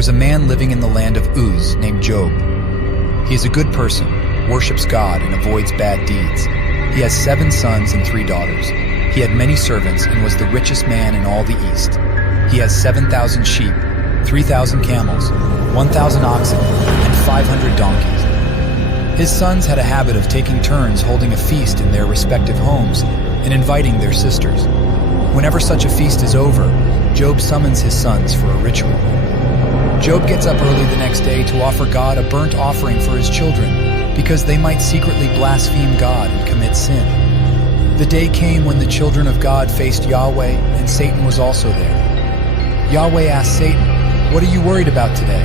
was a man living in the land of Uz named Job. He is a good person, worships God, and avoids bad deeds. He has 7 sons and 3 daughters. He had many servants and was the richest man in all the East. He has 7,000 sheep, 3,000 camels, 1,000 oxen, and 500 donkeys. His sons had a habit of taking turns holding a feast in their respective homes and inviting their sisters. Whenever such a feast is over, Job summons his sons for a ritual. Job gets up early the next day to offer God a burnt offering for his children, because they might secretly blaspheme God and commit sin. The day came when the children of God faced Yahweh, and Satan was also there. Yahweh asked Satan, "What are you worried about today?"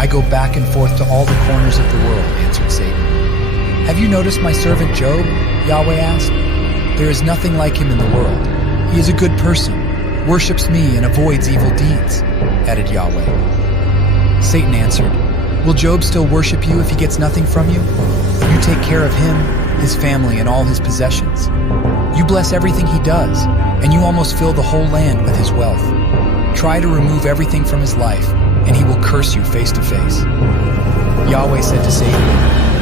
"I go back and forth to all the corners of the world," answered Satan. "Have you noticed my servant Job?" Yahweh asked. "There is nothing like him in the world. He is a good person, worships me, and avoids evil deeds," added Yahweh. Satan answered, "Will Job still worship you if he gets nothing from you? You take care of him, his family, and all his possessions. You bless everything he does, and you almost fill the whole land with his wealth. Try to remove everything from his life, and he will curse you face to face." Yahweh said to Satan,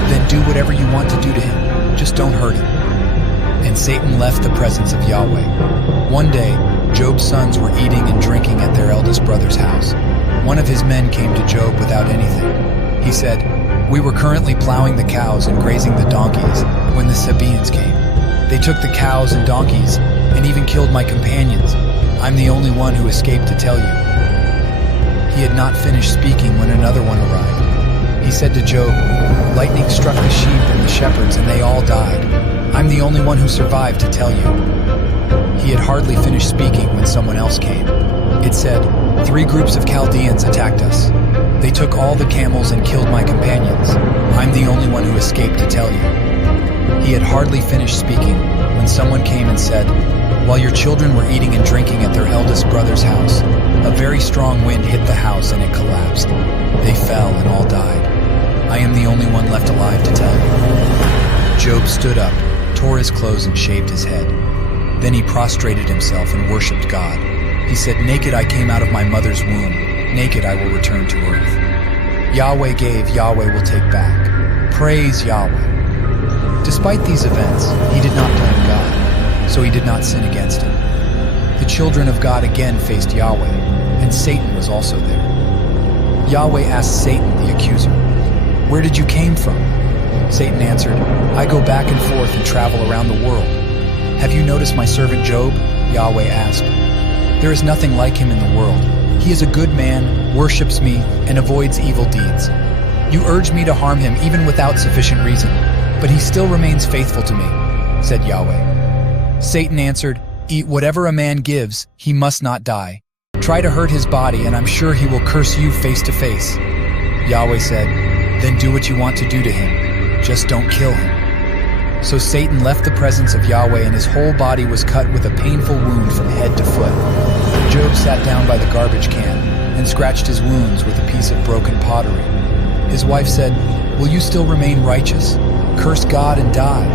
"Then do whatever you want to do to him, just don't hurt him." And Satan left the presence of Yahweh. One day, Job's sons were eating and drinking at their eldest brother's house. One of his men came to Job without anything. He said, "We were currently plowing the cows and grazing the donkeys when the Sabaeans came. They took the cows and donkeys and even killed my companions. I'm the only one who escaped to tell you." He had not finished speaking when another one arrived. He said to Job, "Lightning struck the sheep and the shepherds and they all died. I'm the only one who survived to tell you." He had hardly finished speaking when someone else came. It said, "3 groups of Chaldeans attacked us. They took all the camels and killed my companions. I'm the only one who escaped to tell you." He had hardly finished speaking when someone came and said, "While your children were eating and drinking at their eldest brother's house, a very strong wind hit the house and it collapsed. They fell and all died. I am the only one left alive to tell you." Job stood up, tore his clothes and shaved his head. Then he prostrated himself and worshipped God. He said, "Naked I came out of my mother's womb, naked I will return to earth. Yahweh gave, Yahweh will take back. Praise Yahweh." Despite these events, he did not blame God, so he did not sin against him. The children of God again faced Yahweh, and Satan was also there. Yahweh asked Satan, the accuser, "Where did you came from?" Satan answered, "I go back and forth and travel around the world." "Have you noticed my servant Job?" Yahweh asked. "There is nothing like him in the world. He is a good man, worships me, and avoids evil deeds. You urge me to harm him even without sufficient reason, but he still remains faithful to me," said Yahweh. Satan answered, "Eat whatever a man gives, he must not die. Try to hurt his body, and I'm sure he will curse you face to face." Yahweh said, "Then do what you want to do to him. Just don't kill him." So Satan left the presence of Yahweh, and his whole body was cut with a painful wound from head to foot. Job sat down by the garbage can and scratched his wounds with a piece of broken pottery. His wife said, "Will you still remain righteous? Curse God and die."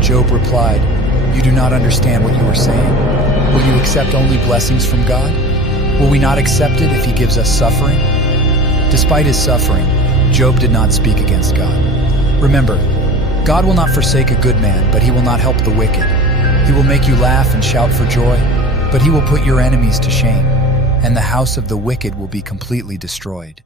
Job replied, "You do not understand what you are saying. Will you accept only blessings from God? Will we not accept it if he gives us suffering?" Despite his suffering, Job did not speak against God. Remember, God will not forsake a good man, but he will not help the wicked. He will make you laugh and shout for joy, but he will put your enemies to shame, and the house of the wicked will be completely destroyed.